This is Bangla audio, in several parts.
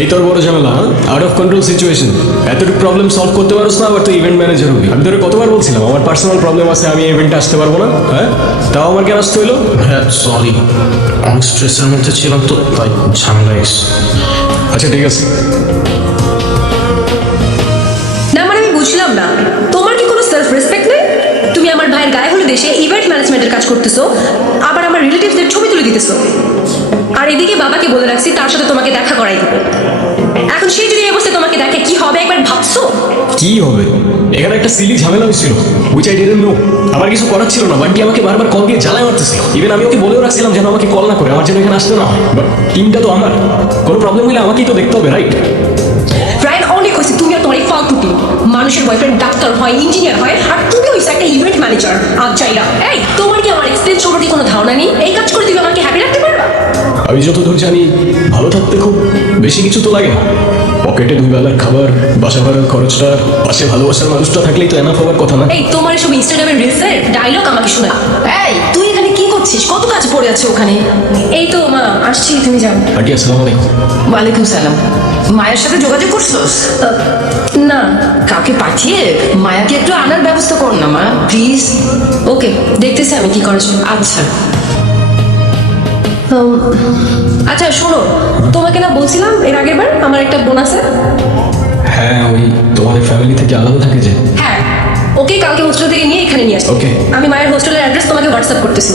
এই তোর বড় ঝামেলা, আউট অফ কন্ট্রোল সিচুয়েশন। এতটুকু প্রবলেম সলভ করতে পারছ না, আবার তুই ইভেন্ট ম্যানেজার হবি। আমি তোরে কতবার বলছিলাম আমার পার্সোনাল প্রবলেম আছে, আমি ইভেন্টে আসতে পারবো না। হ্যাঁ, তাও আমার কেন আসতে হইলো? হ্যাঁ সরি, অনেক স্ট্রেসের মধ্যে ছিলাম তো, তাই ঝামেলা এসে। আচ্ছা ঠিক আছে। না মানে আমি বুঝলাম না, তোমার কি কোনো সেলফ রেসপেক্ট নেই? তুমি আমার ভাইয়ের গায়ে হলুদ দেশে ইভেন্ট ম্যানেজমেন্টের কাজ করতেছো, আবার আমার রিলেটিভসদের ছবি তুলে দিতেছো, আর এদিকে বাবাকে বলে রাখছি তার সাথে তোমাকে দেখা করাই দিবে। এখন সেই যদি এই অবস্থায় তোমাকে দেখে কি হবে একবার ভাবছো? কি হবে? এখানে একটা সিলি ঝামেলা হয়েছিল, উইচ আই ডিডন্ট নো। আমার কিছু করার ছিল না, বান্টি আমাকে বারবার কল দিয়ে জ্বালায় মারতেছিল। ইভেন আমি ওকে বলেও রাখছিলাম যেন আমাকে কল না করে, আমার যেন এখানে আসতে না হয়। বাট টিমটা তো আমার, কোনো প্রবলেম হলে আমাকেই তো দেখতে হবে, রাইট? রায়ন অনেক হয়েছে, তুমি আর তোমার এই ফালতুটি। মানুষের বয়ফ্রেন্ড ডাক্তার হয়, ইঞ্জিনিয়ার হয়, আর তুমি হয়েছে একটা ইভেন্ট ম্যানেজার। আচ্ছাইরা, এই তোমার কি আমার এক্সপিরিয়েন্স সম্পর্কে কোনো ধারণা নেই? এই কাজ করে তুমি আমাকে হ্যাপি রাখতে পারবা? আমি যতদূর জানি ভালো থাকতে খুব বেশি কিছু তো লাগে না। পকেটে 2 বেলার খাবার, বাসা ভাড়ার খরচটা, পাশে ভালোবাসার মানুষটা থাকলেই তো এনাফ হওয়ার কথা না? এই তোমার এসব ইনস্টাগ্রামের রিলসের ডায়লগ আমাকে শোনা। এই তুই এখানে কি করছিস? কত কাজ পড়ে আছে ওখানে। এই তো মা আসছি, তুমি যাও। আন্টি আসসালামু আলাইকুম। ওয়ালাইকুম সালাম। মায়ের সাথে যোগাযোগ করছোস? না। কাউকে পাঠিয়ে মায়াকে একটু আনার ব্যবস্থা কর না মা, প্লিজ। ওকে, দেখতেছি আমি কি করা যায়। আচ্ছা। আচ্ছা শোনো, তোমাকে না বলছিলাম এর আগের বার আমার একটা বোন আছে। হ্যাঁ, ওই তোমাদের ফ্যামিলি থেকে আলাদা থাকে যে। হ্যাঁ, ওকে কালকে হোস্টেল থেকে নিয়ে এখানে নিয়ে আসো। Okay. আমি মায়ের হোস্টেলের অ্যাড্রেস তোমাকে হোয়াটসঅ্যাপ করতেছি।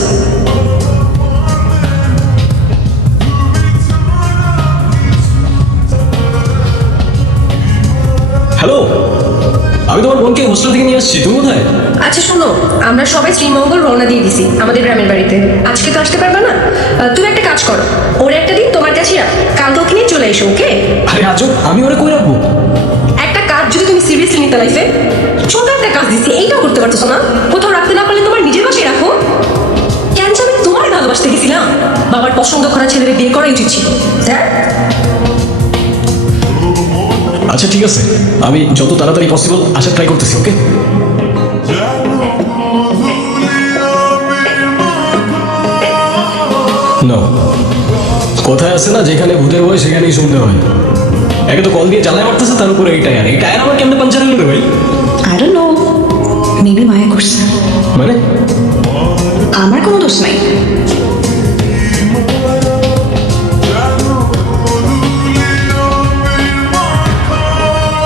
হ্যালো, আমি তোমার বোনকে হোস্টেল থেকে নিয়ে আসছি, তুমি কোথায়? আচ্ছা শোনো, আমরা সবাই শ্রীমঙ্গল রওনা দিয়ে দিছি আমাদের গ্রামের বাড়িতে। আজকে তো আসতে পারবে না, তুমি একটা কাজ করো, ওর একটা দিন তোমার কাছে রাখ, কালকে ওকে নিয়ে চলে এসো। ওকে? আরে আজব, আমি ওরা কই রাখবো? একটা কাজ যদি তুমি সিরিয়াসলি নিতে লাইফে, ছোট একটা কাজ দিচ্ছি, এইটাও করতে পারতেছো না? কোথাও রাখতে না পারলে তোমার নিজের বাসায় রাখো। কেন যে আমি তোমার ভালোবাসতে গেছিলাম, বাবার পছন্দ করা ছেলেদের বিয়ে করাই উচিত ছিল। দেখ আচ্ছা ঠিক আছে, আমি যত তাড়াতাড়ি পসিবল আসার ট্রাই করতেছি। ওকে? না, কোথায় আছে না, যেখানে ভূতের ভয় সেখানেই শুনতে হয়। একে তো কল দিয়ে জ্বালায় মারতেছে, তার উপরে এই টায়ার আমার কেমনে পাঞ্চার হলো রে ভাই? I don't know. মেবি মায়া করছে। মানে আমার কোনো দোষ নাই।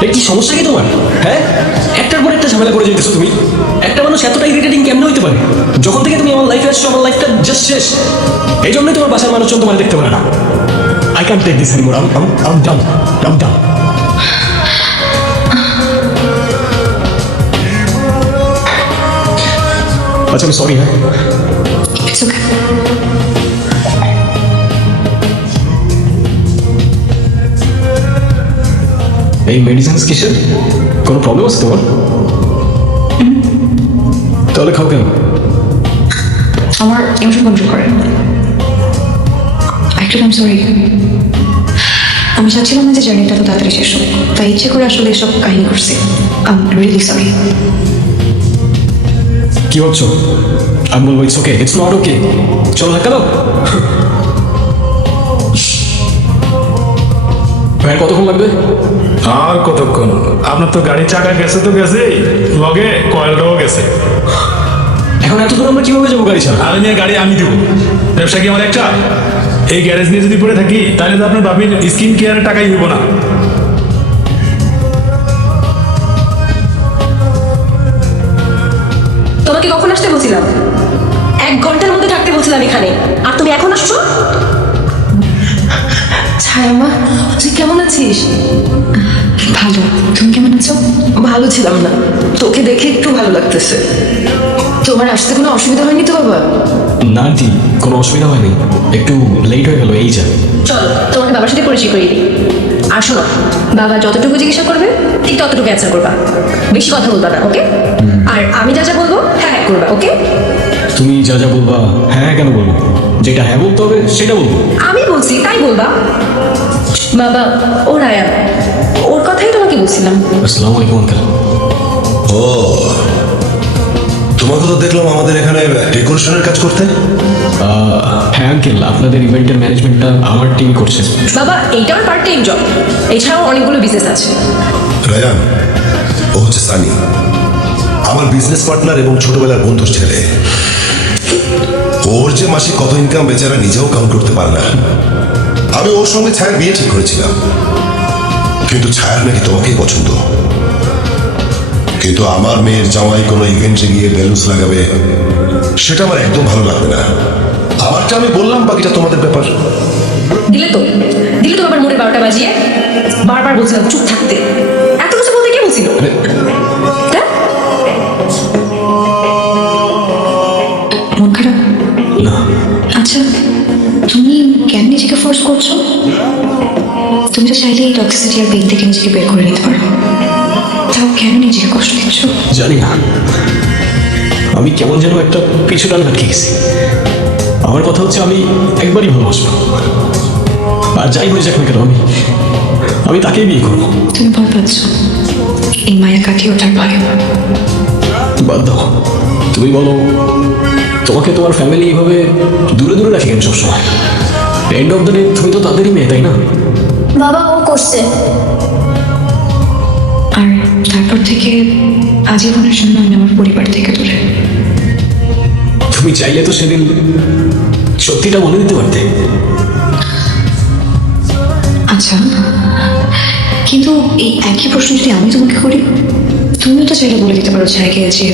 এই কি সমস্যা কি তোমার? হ্যাঁ, একটার পর একটা ঝামেলা করে যেতেছো তুমি। একটা মানুষ এতটা ইরিটেটিং কেমনে হইতে পারে? যখন থেকে তুমি আমার লাইফে আসছো, আমার লাইফটা জাস্ট শেষ। এই জন্যই তোমার বাসার মানুষজন তোমার দেখতে পারে না। I can't take this anymore. I'm done. আচ্ছা আমি সরি। হ্যাঁ, It's okay. এই মেডিসিনস কিসের? কোনো প্রবলেম আছে তোমার? তাহলে খাও কেন? আমার ইমোশন কন্ট্রোল করে। Actually I am sorry. আমি চাচ্ছিলাম না যে জার্নিটা তো তাড়াতাড়ি শেষ হোক, তাই ইচ্ছে করে আসলে এসব কাহিনী করছি। I am really sorry. কি ভাবছো? আমি বলবো it's okay, it's not okay. চলো ধাক্কা দাও। ভাইয়ের কতক্ষণ লাগবে? আর কতক্ষণ? আপনার তো গাড়ি চাকা গেছে তো গেছেই, লগে কয়েলটাও গেছে। এখন এত দূর আমরা কিভাবে যাবো গাড়ি ছাড়া? আমি নিয়ে গাড়ি আমি দিব। ব্যবসা কি আমার একটা? এই গ্যারেজ নিয়ে যদি পড়ে থাকি তাহলে তো আপনার বাবির স্কিন কেয়ারের টাকাই দিব না। তোমাকে কখন আসতে বলছিলাম? 1 ঘন্টার মধ্যে থাকতে বলছিলাম এখানে, আর তুমি এখন আসছো? ছায়া মা, তুই কেমন আছিস? ভালো, তুমি কেমন আছো? ভালো ছিলাম না, তোকে দেখে একটু ভালো লাগতেছে। তোমার আসতে কোনো অসুবিধা হয়নি তো বাবা? না আন্টি, কোনো অসুবিধা হয়নি, একটু লেট হয়ে গেল এই যা। চলো তোমাকে বাবার সাথে পরিচয় করিয়ে দিই। আর শোনো, বাবা যতটুকু জিজ্ঞাসা করবে ঠিক ততটুকু অ্যান্সার করবা, বেশি কথা বলবা না। ওকে? আর আমি যা যা বলবো হ্যাঁ হ্যাঁ করবা। ওকে? তুমি যা যা বলবা হ্যাঁ হ্যাঁ কেন বলবো? যেটা হ্যাঁ বলতে হবে সেটা বলবো। আমি বলছি তাই বলবা। বাবা, ও রায়ান, ওর কথাই তোমাকে বলছিলাম। আসসালামু আলাইকুম আঙ্কেল। ও, তোমাকে তো দেখলাম আমাদের এখানে ডেকোরেশনের কাজ করতে। আঙ্কেল আপনাদের ইভেন্টের ম্যানেজমেন্টটা আমার টিম করছে। বাবা এইটা আমার পার্ট টাইম জব, এছাড়াও অনেকগুলো বিজনেস আছে। রায়ান, ও হচ্ছে সানি, আমার বিজনেস পার্টনার এবং ছোটবেলার বন্ধুর ছেলে। ওর যে মাসে কত ইনকাম বেচারা নিজেও কাউন্ট করতে পারে না। আমি ওর সঙ্গে ছায়ার বিয়ে ঠিক করেছিলাম, কিন্তু ছায়ার নাকি তোমাকেই পছন্দ। কিন্তু আমার মেয়ের জামাই কোনো ইভেন্টে গিয়ে বেলুন্স লাগাবে, সেটা আমার একদম ভালো লাগবে না। আমারটা আমি বললাম, বাকিটা তোমাদের ব্যাপার। দিলে তো আবার মোড়ে 12টা বাজিয়ে। বারবার বলছিলাম চুপ থাকতে, এত কিছু বলতে কে বলছিল? হ্যাঁ? মন খারাপ? না, আচ্ছা, তুমি কেন নিজেকে ফোর্স করছো? তুমি তো চাইলে এই টক্সিসিটি আর পেন থেকে নিজেকে বের করে নিতে পারো, তাও কেন নিজেকে কষ্ট দিচ্ছ? জানি না, আমি কেমন যেন একটা পিছু টান আটকে গেছি। আমার কথা হচ্ছে আমি একবারই ভালোবাসবো, আর যাই হয়ে যাক না কেন আমি তাকেই বিয়ে করবো। তুমি ভয় পাচ্ছ, এই মায়া কাটিয়ে ওঠার ভয়। বাদ দাও, তুমি বলো তোমাকে তোমার ফ্যামিলি এইভাবে দূরে দূরে রাখে কেন সবসময়? এন্ড অফ দ্য ডে তুমি তো তাদেরই মেয়ে, তাই না? বাবা ও করছে। আর তারপর থেকে আজীবনের জন্য আমি আমার পরিবার থেকে দূরে। তুমি চাইলে তো সেদিন সত্যিটা বলে দিতে পারতে। আচ্ছা, কিন্তু এই একই প্রশ্ন যদি আমি তোমাকে করি, তুমিও তো চাইলে বলে দিতে পারো ছায়াকে যে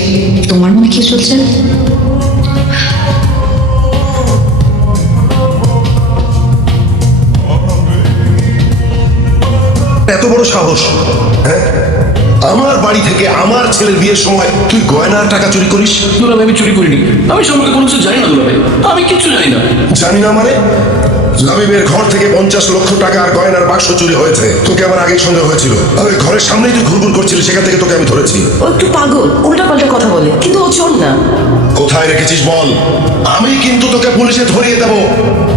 তোমার মনে কি চলছে। এত বড় সাহস, হ্যাঁ? আমার বাড়ি থেকে আমার ছেলের বিয়ের সময় তুই গয়নার টাকা চুরি করিস? দুলাভাই আমি চুরি করিনি, আমি সম্পর্কে কোনো কিছু জানি না দুলাভাই, আমি কিচ্ছু জানি না। জানি না মানে? লাবিবের ঘর থেকে 50 লক্ষ টাকা আর গয়নার বাক্স চুরি হয়েছে। তোকে আমার আগেই সন্দেহ হয়েছিল, আর ওই ঘরের সামনেই তুই ঘুরঘুর করছিলি, সেখান থেকে তোকে আমি ধরেছি। ও একটু পাগল, উল্টা পাল্টা কথা বলে, কিন্তু ও চোর না। কোথায় রেখেছিস বল, আমি কিন্তু তোকে পুলিশে ধরিয়ে দেবো।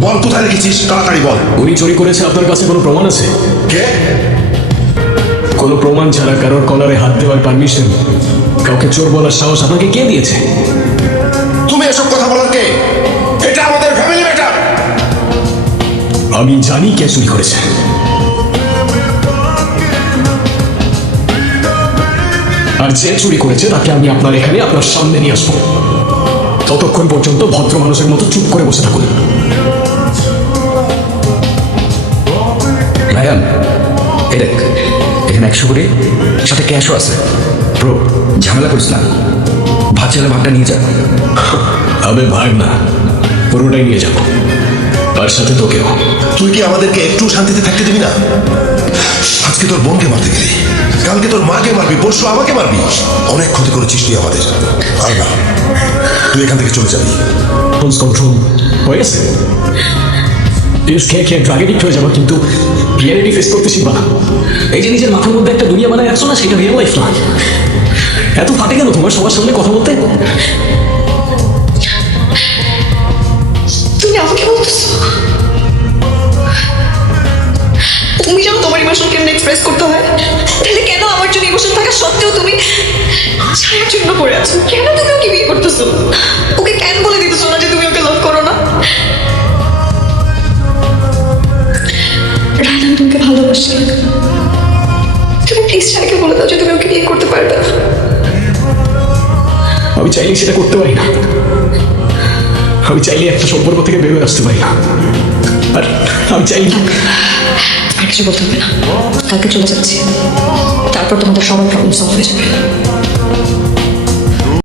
বল কোথায় রেখেছিস, তাড়াতাড়ি বল। উনি চুরি করেছে, আপনার কাছে কোনো প্রমাণ আছে? কে? কোনো প্রমাণ ছাড়া কারোর কলারে হাত দেওয়ার পারমিশন, কাউকে চোর বলার সাহস আপনাকে কে দিয়েছে? তুমি এসব কথা বলার কে? এটা আমাদের ফ্যামিলি ম্যাটার। আমি জানি কে চুরি করেছে। আর যে চুরি করেছে তাকে আমি আপনার এখানে আপনার সামনে নিয়ে আসবো। ততক্ষণ পর্যন্ত ভদ্র মানুষের মতো চুপ করে বসে থাকুন। রায়ান, এই দেখ, এখানে 100 করে সাথে ক্যাশও আছে। ব্রো, ঝামেলা করিস না, ভাত চাইলে ভাতটা নিয়ে যা। আবে ভাগ না, পুরোটাই নিয়ে যাবো, আর সাথে তোকেও। তুই কি আমাদেরকে একটু শান্তিতে থাকতে দিবি না? আজকে তোর বোনকে মারতে গেলি, কালকে তোর মাকে মারবি, পরশু আমাকে মারবি। অনেক ক্ষতি করেছিস তুই আমাদের। আর না, তুই এখান থেকে চলে যাবি। কন্ট্রোল হয়ে গেছে। খেয়ে খেয়ে ড্রাগ এডিক্ট হয়ে যাবো, কিন্তু রিয়েলিটি ফেস করতে শিখবা না। এই যে নিজের মাথার মধ্যে একটা দুনিয়া বানায় রাখছো না, সেটা রিয়েল লাইফ না। এত ফাটে কেন তোমার সবার সামনে কথা বলতে? তুমি আমাকে বলতেছো তুমি জানো তোমার ইমোশন কেমন এক্সপ্রেস করতে হয়? তাহলে কেন আমার জন্য ইমোশন থাকা সত্ত্বেও তুমি ছায়ার জন্য পড়ে আছো? কেন তুমি ওকে বিয়ে করতেছো? ওকে কেন বলে দিতেছো না যে তুমি ওকে লাভ করো না? রায়ন, আমি তোমাকে ভালোবাসি, তুমি প্লিজ ছায়াকে বলে দাও যে তুমি ওকে বিয়ে করতে পারবে। আমি চাইলে সেটা করতে পারি না। আমি চাইলে একটা সম্পর্ক থেকে বেরোয় আসতে পারি না। আর আমি চাইলে আর কিছু বলতে হবে না, কালকে চলে যাচ্ছি, তারপর তোমাদের সবার প্রবলেম সলভ হয়ে যাবে।